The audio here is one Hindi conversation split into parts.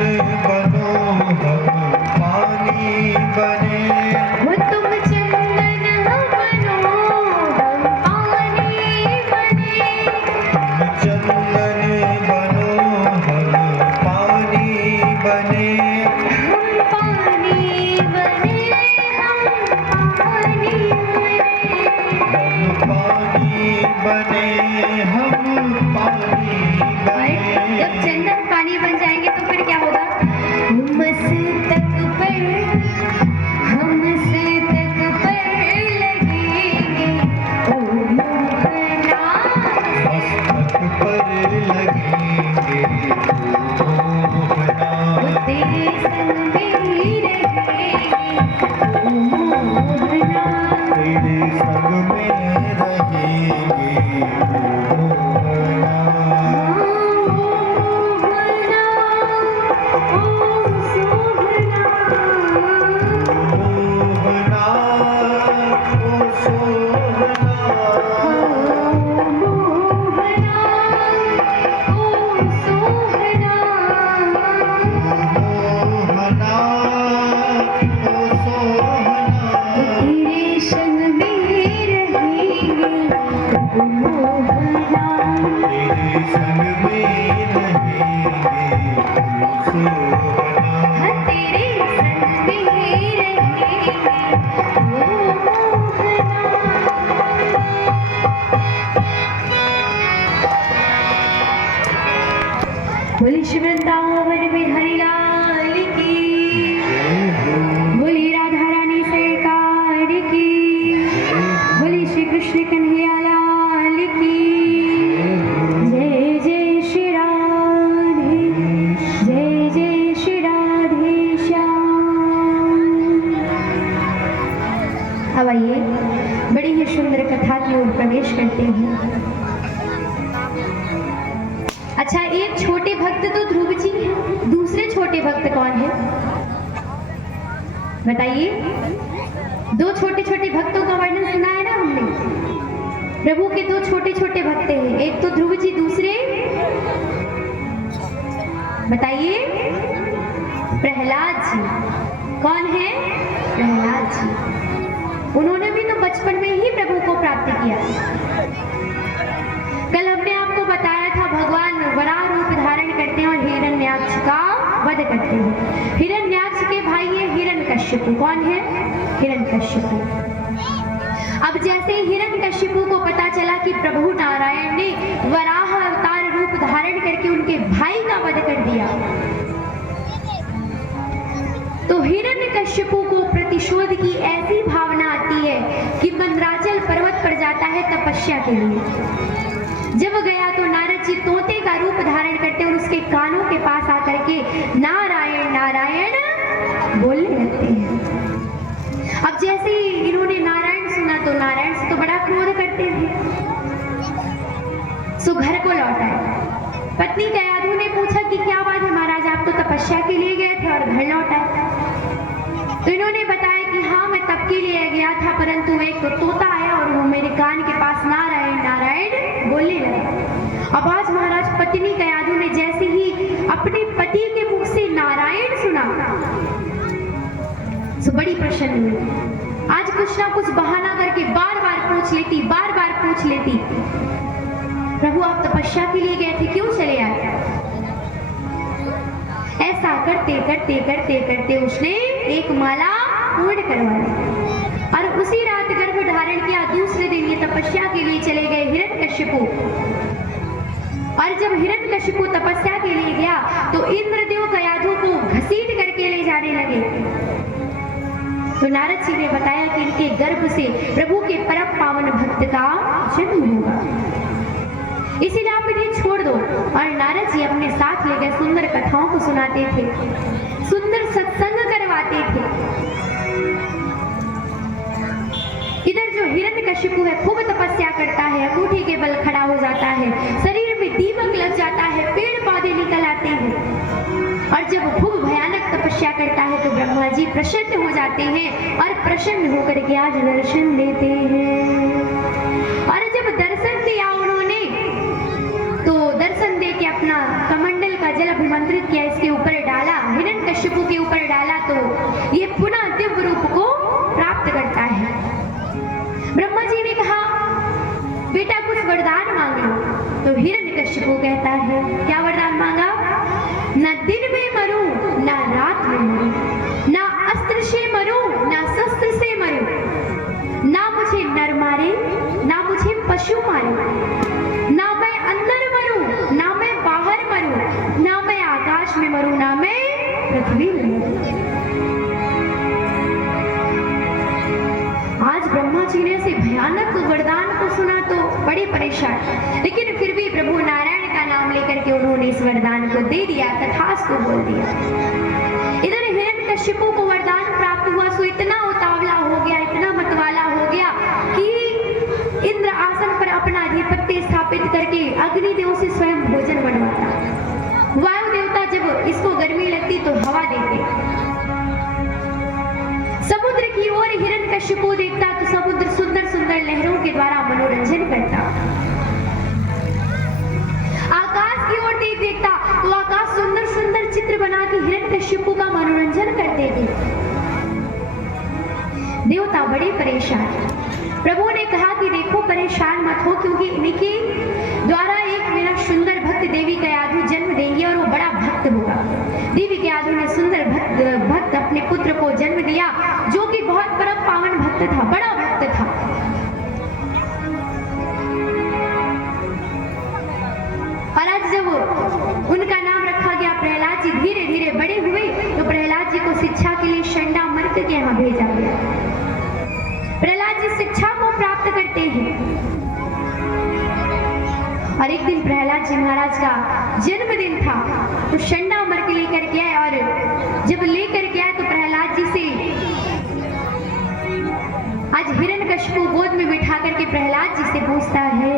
बनो हम पानी बने, वो तुम चंदन बनो हम पानी बने, चंदन बनो हम पानी बने, हम पानी बने, हम पानी बने, हम पानी बने। जब चंदन पानी बन जाएंगे तो फिर क्या होगा? मस्तक पर लगेंगे ओ मोहना, मस्तक पर लगेंगे ओ मोहना, वो तेरे संग में रहेंगे ओ मोहना, तेरे संग में रहेंगे ओ मोहना। मोहना ओ सोहना, मोहना ओ सोहना, तेरे संग में रहेंगे ओ मोहना, तेरे संग में रहेंगे ओ सोहना, तेरे संग में रहेंगे ओ मोहना। बोली श्री वृंदावन में हरि लाल की, बोली राधा रानी सरकार की, बोली श्री कृष्ण कन्हैया लाल की, जय जय श्री राधे, जय जय श्री राधे श्याम। अब आइए बड़ी ही सुंदर कथा की ओर प्रवेश करते हैं। अच्छा, एक छोटे भक्त तो ध्रुव जी हैं, दूसरे छोटे भक्त कौन है बताइए? दो छोटे छोटे भक्तों का वर्णन सुना है ना हमने। प्रभु के दो छोटे छोटे भक्त हैं, एक तो ध्रुव जी, दूसरे बताइए? प्रहलाद जी। कौन है? प्रहलाद जी। उन्होंने भी तो बचपन में ही प्रभु को प्राप्त किया। कल हमने आपको बताया था भगवान वराह रूप धारण करते हैं और हिरण्याक्ष का वध करते हैं। हिरण्याक्ष के भाई है हिरण्यकश्यपु। कौन है? हिरण्यकश्यपु। अब जैसे हिरण्यकश्यपु को पता चला कि प्रभु नारायण ने वराह अवतार रूप धारण करके उनके भाई का वध कर दिया, तो हिरण्यकश्यपु को प्रतिशोध की ऐसी भावना आती है कि मंदराचल पर्वत पर जाता है तपस्या के लिए। जब गया तो नारद जी तोते का रूप धारण करते और उसके कानों के पास आकर के नारायण नारायण बोलने लगते हैं। अब जैसे ही इन्होंने नारायण सुना तो नारायण से तो बड़ा क्रोध करते थे, सो घर को लौट आए। पत्नी कयाधु ने पूछा कि क्या बात है महाराज, आप तो तपस्या के लिए गए थे और घर लौट आए। तो इन्होंने बताया कि हाँ, मैं तब के लिए गया था, परंतु एक तो तोता आया और वो मेरे कान के पास नारायण नारायण बोलने लगा। अब आज महाराज पत्नी कयाधु ने जैसे ही अपने पति के मुख से नारायण सुना तो बड़ी प्रसन्न हुई। आज कुछ ना कुछ बहाना करके बार बार पूछ लेती, प्रभु आप तपस्या के लिए गए थे, क्यों चले आए? ऐसा करते करते करते करते उसने एक माला पूर्ण करवा ली और उसी रात गर्भ धारण किया। दूसरे दिन ये तपस्या के लिए चले गए हिरण्यकश्यपु। और जब हिरण्यकश्यपु तपस्या के लिए गया तो इंद्रदेव कयाधु को घसीट करके ले जाने लगे। तो नारद जी ने बताया कि इनके गर्भ से प्रभु के परम पावन भक्त का जन्म होगा, इसीलिए आप इन्हें छोड़ दो। और नारद जी अपने साथ ले गए, सुंदर कथाओं को सुनाते थे, सुंदर सत्संग करवाते थे। इधर जो हिरण्यकश्यपु है खूब तपस्या करता है, अंगूठी के बल खड़ा हो जाता है, शरीर में दीमक लग जाता है, पेड़ पौधे निकल आते हैं। और जब खूब भयानक तपस्या करता है तो ब्रह्मा जी प्रसन्न हो जाते हैं और प्रसन्न होकर के आज दर्शन देते हैं। और जब दर्शन दिया उन्होंने तो दर्शन दे के अपना कमंडल का जल अभिमंत्रित किया, इसके ऊपर डाला हिरण्यकशिपु कहता है, क्या वरदान मांगा? ना दिन में मरूं, ना रात में मरूं, ना अस्त्र से मरूं, ना शस्त्र से मरूं, ना मुझे नर मारे, ना मुझे पशु मारे, ना मैं अंदर मरूं, ना मैं बाहर मरूं, ना मैं आकाश में मरूं, ना मैं पृथ्वी में मरूं। आज ब्रह्मा जी ने ऐसे भयानक वरदान को सुना तो बड़े परेशान, लेकिन फिर भी प्रभु नारायण का नाम लेकर के उन्होंने इस वरदान को दे दिया, तथास्तु बोल दिया। इधर हिरण्यकशिपु को वरदान प्राप्त हुआ, सो इतना उतावला हो गया, इतना मतवाला हो गया कि इंद्र आसन पर अपना आधिपत्य स्थापित करके अग्निदेव से स्वयं भोजन बनवाता। वायु देवता जब इसको गर्मी लगती तो हवा देते। समुद्र की ओर हिरण्यकशिपु देखता तो समुद्र सुंदर सुंदर लहरों के द्वारा मनोरंजन करता। आकाश की ओर देखता तो आकाश सुंदर सुंदर चित्र बना के हिरण्यकशिपु का मनोरंजन करते थे। देवता बड़े परेशान। प्रभु ने कहा कि देखो परेशान मत हो, क्योंकि इनके द्वारा एक मेरा सुंदर भक्त देवी का यादव जन्म देंगे और वो बड़ा भक्त होगा। देवी के यादव ने सुंदर भक्त अपने पुत्र को जन्म दिया, जो कि बहुत बड़ा पावन भक्त था, बड़ा भक्त था। और आज जब उनका नाम रखा गया प्रहलाद जी, धीरे धीरे बड़े हुए तो प्रहलाद जी को शिक्षा के लिए शंडा मर्क के यहाँ भेजा गया। प्रहलाद जी शिक्षा को प्राप्त करते हैं और एक दिन प्रहलाद जी महाराज का जन्मदिन था, तो शंडा मर्क लेकर के आए और जब लेकर के आए तो प्रहलाद जी से आज हिरण्यकशिपु गोद में बिठा करके प्रहलाद जी से पूछता है,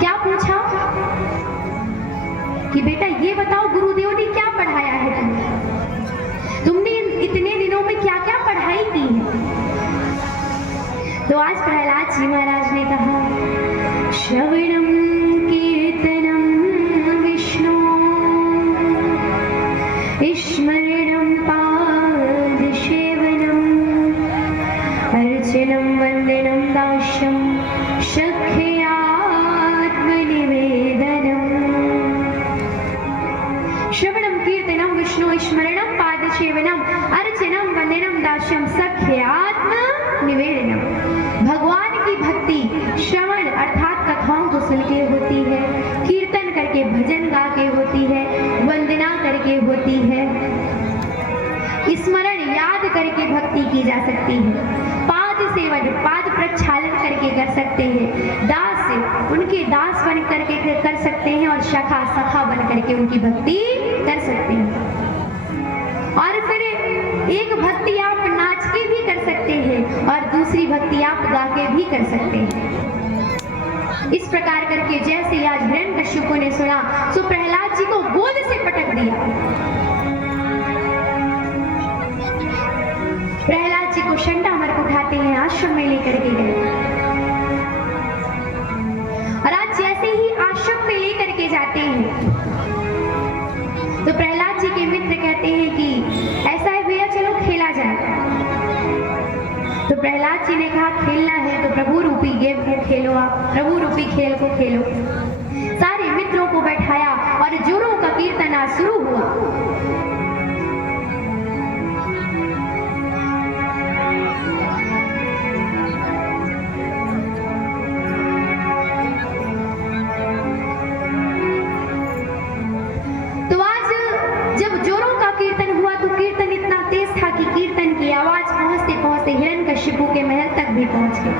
क्या पूछा कि बेटा ये बताओ गुरुदेव ने क्या पढ़ाया है तुम्हें, तुमने इतने दिनों में क्या क्या पढ़ाई की है। तो आज प्रहलाद जी महाराज ने कहा, श्रवणम कीर्तनम विष्णु स्मरणम पाद सेवनम अर्चनम वंदनम दास्यम सख्यात्म निवेदनम। श्रवणम कीर्तनम विष्णु स्मरणम पाद सेवनम अर्चनम वंदनम दास्यम सख्यात्म निवेदनम। भगवान की भक्ति श्रवण अर्थात कथाओं को सुन के होती है, कीर्तन करके भजन गा के होती है, वंदना करके होती है, स्मरण याद करके भक्ति की जा सकती है, पाद सेवन पाद प्रक्षालन करके कर सकते हैं, दास उनके दास बन करके कर सकते हैं और सखा सखा बन करके उनकी भक्ति कर सकते हैं। और फिर एक भक्ति आप नाच के भी कर सकते हैं और दूसरी भक्ति आप गा के भी कर सकते हैं। इस प्रकार करके जैसे आज हिरण्यकशिपु ने सुना तो प्रहलाद जी को गोद से पटक दिया। प्रहलाद जी को शंडा मर्क उठाते हैं, आश्रम में लेकर के गए और आज जैसे ही आश्रम में लेकर के जाते हैं तो प्रहलाद जी के मित्र कहते हैं कि ऐसा है भैया चलो खेला जाए। तो प्रहलाद जी ने कहा खेलना है तो प्रभु रूपी गेम को खेलो, आप प्रभु रूपी खेल को खेलो। सारे मित्रों को बैठाया और जोरों का कीर्तन आज शुरू हुआ। तो आज जब जोरों का कीर्तन हुआ तो कीर्तन इतना तेज था कि कीर्तन की आवाज पहुंचते पहुंचते हिरण्यकशिपु के महल तक भी पहुंच गई।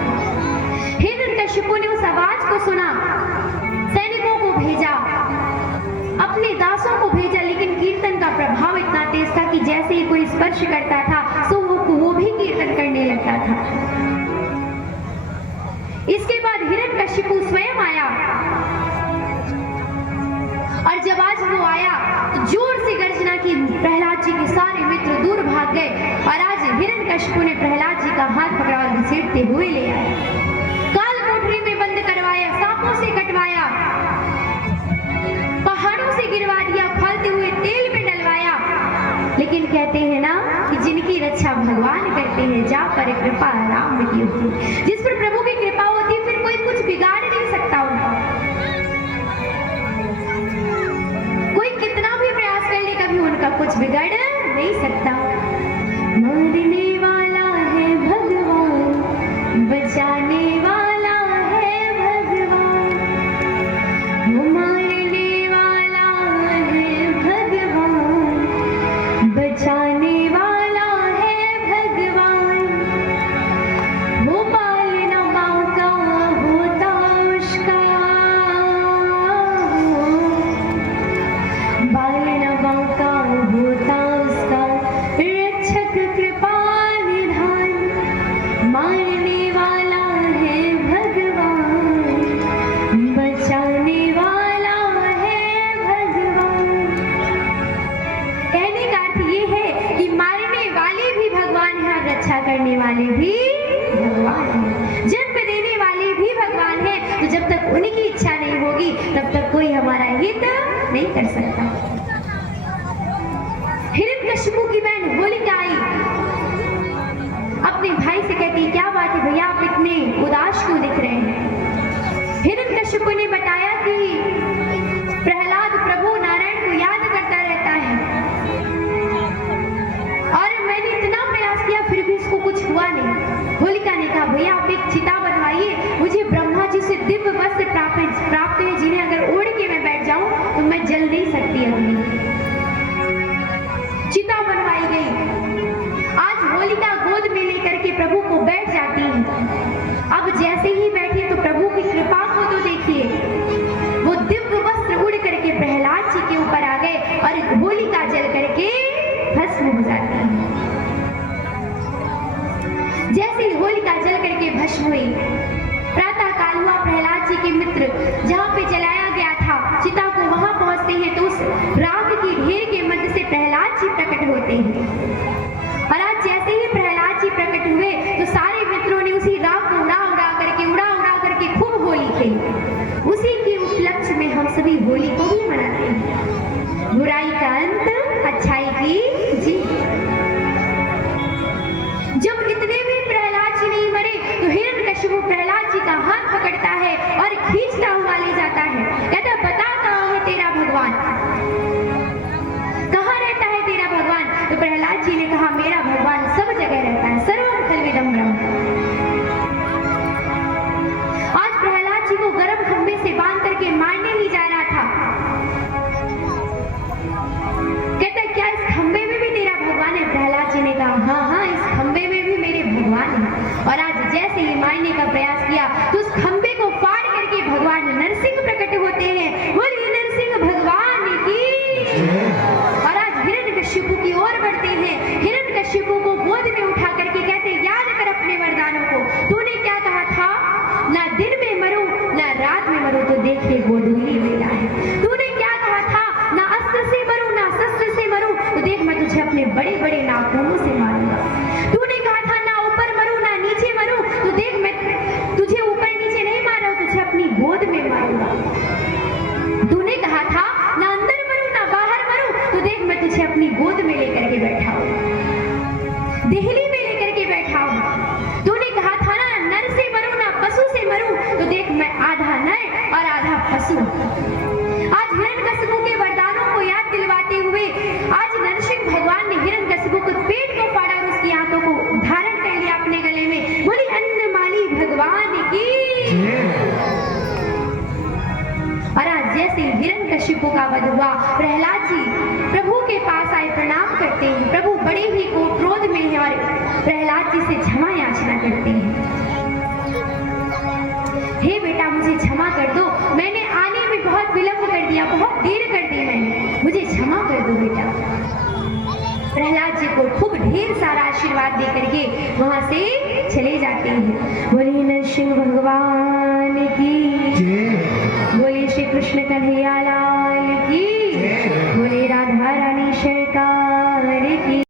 हिरण्यकशिपु ने उस आवाज को सुना, सैनिकों को भेजा, अपने दासों को भेजा, लेकिन कीर्तन का प्रभाव इतना तेज था कि जैसे ही कोई स्पर्श करता था तो वो भी कीर्तन करने लगता था। इसके बाद हिरण्यकशिपु स्वयं आया और जब आज वो आया तो जोर से गर्जना की, प्रहलाद जी के सारे मित्र दूर भाग गए और आज हिरण्यकशिपु ने प्रहलाद जी का हाथ पकड़ा और घसीटते हुए ले आया, काल कोठरी में बंद करवाया, सांपों से कटवाया, पहाड़ों से गिरवा दिया, खौलते हुए तेल में डलवाया। लेकिन कहते हैं ना कि जिनकी रक्षा भगवान करते हैं, जा पर कृपा राम की होती, जिस पर प्रभु की कृपा होती फिर कोई कुछ बिगाड़ नहीं सकता उनका। कुछ बिगड़ नहीं सकता। मारने वाला है भगवान, बचाने वाला है भगवान। वो मारने वाला है भगवान, बचाने वाला है भगवान। वो पालना माँ का होता उसका, पालना माँ का होता उसका, रक्षक कृपा निधान। मारने वाला है भगवान, बचाने वाला है भगवान। कहने का अर्थ ये है कि मारने वाले भी भगवान है और रक्षा करने वाले भी भगवान है, जन्म देने वाले भी भगवान है। तो जब तक उनकी इच्छा नहीं होगी तब तक कोई हमारा हित नहीं कर सकता। हिरण्यकशिपु की बहन होलिका आई, अपने भाई से कहती क्या बात है भैया, आप इतने उदास क्यों दिख रहे हैं। हिरण्यकशिपु ने बताया कि प्रहलाद प्रभु नारायण को याद करता रहता है और मैंने इतना प्रयास किया फिर भी इसको कुछ हुआ नहीं। होलिका ने कहा भैया आप एक चिता बनवाइए, मुझे ब्रह्मा जी से दिव्य वस्त्र प्राप्त है जिन्हें अगर ओढ़ के मैं बैठ जाऊं तो मैं जल नहीं सकती। अभी चिता बनवाई गई। आज होलिका गोद में लेकर के प्रभु को बैठ जाती है। अब जैसे ही बैठी तो प्रभु की कृपा को तो देखिए, वो दिव्य वस्त्र उड़ करके प्रहलाद जी के ऊपर आ गए और होलिका जल करके भस्म हो जाती है। जैसे ही होलिका जल करके भस्म हुई, प्रातः काल हुआ, प्रहलाद जी के मित्र जहाँ पे जलाया गया था चिता को वहां पहुंचते हैं तो उस राख की ढेर के मध्य से प्रहलाद जी प्रकट होते हैं। और आज जैसे ही प्रहलाद जी प्रकट हुए तो सारे मित्रों ने उसी राख को उड़ा उड़ा करके खूब होली खेली। उसी के उपलक्ष्य में हम सभी होली को भी मनाते हैं। बुराई का अंत, अच्छाई की जीत। जब इतने में प्रहलाद जी नहीं मरे तो हिरण्यकशिपु प्रहलाद जी का हाथ पकड़ता है और खींचता हुआ ले जाता है। कहता है बता कहाँ है तेरा भगवान, कहाँ रहता है तेरा भगवान। तो प्रहलाद जी ने कहा मेरा भगवान सब जगह रहता है, सर्वं खल्विदं ब्रह्म। आज प्रहलाद जी को गर्म खंभे से बांध करके मारने ही जा रहा था। कहता है क्या इस खंभे में भी तेरा भगवान है। प्रहलाद जी ने कहा हाँ हाँ इस खंभे में भी मेरे भगवान है। और आज जैसे ही मारने का प्रयास किया तो उस खंभे को फाड़ करके भगवान नरसिंह प्रकट होते हैं। बोलिए नरसिंह भगवान की। और आज हिरण्यकशिपु की ओर बढ़ते हैं। हिरण्यकशिपु को गोद में उठा करके कहते याद कर अपने वरदानों को, तूने क्या कहा था, ना दिन में मरूं ना रात में मरूं तो देखिए गोधूली वेला है। तूने क्या कहा था, ना अस्त्र से मरूं ना शस्त्र से मरूं तो देख मैं तुझे अपने बड़े बड़े नाखूनों से मारूंगा। तूने कहा था ना ऊपर मरूं ना नीचे मरूं तो देख मैं तुझे ऊपर नीचे नहीं मार रहा हूं, तुझे अपनी गोद में मारूंगा। तूने कहा था ना अंदर मरूं ना बाहर मरूं तो देख मैं तुझे अपनी गोद में लेकर के बैठा हूं, देहली में लेकर के बैठा हूं। तूने कहा था ना नर से मरूं ना पशु से मरूं तो देख मैं आधा नर और आधा पशु। आज हिरण्यकशिपु के वरदानों को याद दिलवाते हुए आज नरसिंह भगवान ने हिरण्यकशिपु के पेट को फाड़ा और उसकी आंतों को धारण कर लिया अपने गले में। बोली अन्नमाली भगवान की। और आज जैसे हिरण्यकशिपु का वध हुआ, प्रहलाद जी प्रभु के पास आए, प्रणाम करते हैं। प्रभु बड़े ही क्रोध में है और प्रहलाद जी से क्षमा याचना करते हैं। हे बेटा मुझे क्षमा कर दो, मैंने आने में बहुत विलंब कर दिया, बहुत देर कर दी मैंने, मुझे क्षमा कर दो बेटा। प्रहलाद जी को खूब ढेर सारा आशीर्वाद दे करके वहां से चले जाते हैं। बोलिए नरसिंह भगवान की, बोलिए श्री कृष्ण कन्हैया लाल की, बोले राधा रानी सरकार